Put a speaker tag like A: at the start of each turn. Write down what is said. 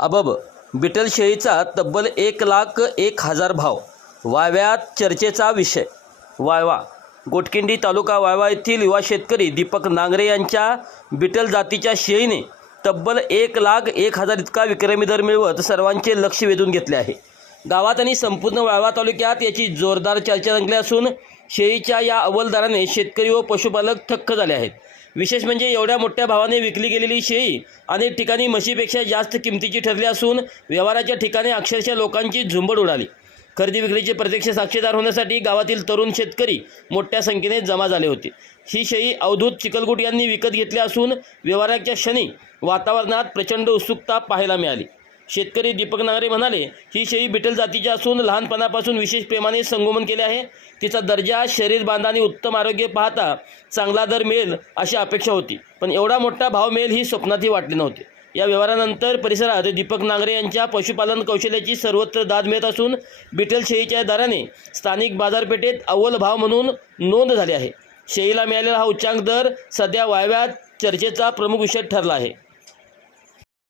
A: अबब beetle शेळीचा तब्बल एक लाख एक हजार भाव. वाव्यात चर्चेचा विषय. वायवा गोटकिंडी तालुका वायवा येथील युवा शेतकरी दीपक नांगरे यांच्या बिटल जातीच्या शेळीने तब्बल एक लाख एक हजार इतका विक्रमी दर मिळवत सर्वांचे लक्ष वेधून घेतले आहे. गावात आणि संपूर्ण वाळवा तालुक्यात याची जोरदार चर्चा रंगली असून शेळीच्या या अव्वल दराने शेतकरी व पशुपालक थक्क झाले आहेत. विशेष म्हणजे एवढ्या मोठ्या भावाने विकली गेलेली शेळी अनेक ठिकाणी म्हशीपेक्षा जास्त किमतीची ठरली असून व्यवहाराच्या ठिकाणी अक्षरशः लोकांची झुंबड उडाली. खरेदी विक्रीचे प्रत्यक्ष साक्षीदार होण्यासाठी गावातील तरुण शेतकरी मोठ्या संख्येने जमा झाले होते. ही शेळी अवधूत चिकलगुट यांनी विकत घेतली असून व्यवहाराच्या क्षणी वातावरणात प्रचंड उत्सुकता पाहायला मिळाली. शेतकरी दीपक नांगरे म्हणाले ही शेळी बिटल जातीची असून लहानपणापासून विशेष प्रेमाने संगोपन केले आहे. तिचा दर्जा शरीर बांधाने आणि उत्तम आरोग्य पाहता चांगला दर मिळेल अशी अपेक्षा होती. पण एवढा मोठा भाव मिळेल ही स्वप्नातही वाटले नव्हते. या व्यवहारानंतर परिसरात दीपक नांगरे यांच्या पशुपालन कौशल्याची सर्वत्र दाद मिळत असून बिटल शेळीच्या दराने स्थानिक बाजारपेठेत अव्वल भाव म्हणून नोंद झाली आहे. शेळीला मिळालेला हा उच्चांक दर सध्या वायव्यात चर्चेचा प्रमुख विषय ठरला आहे.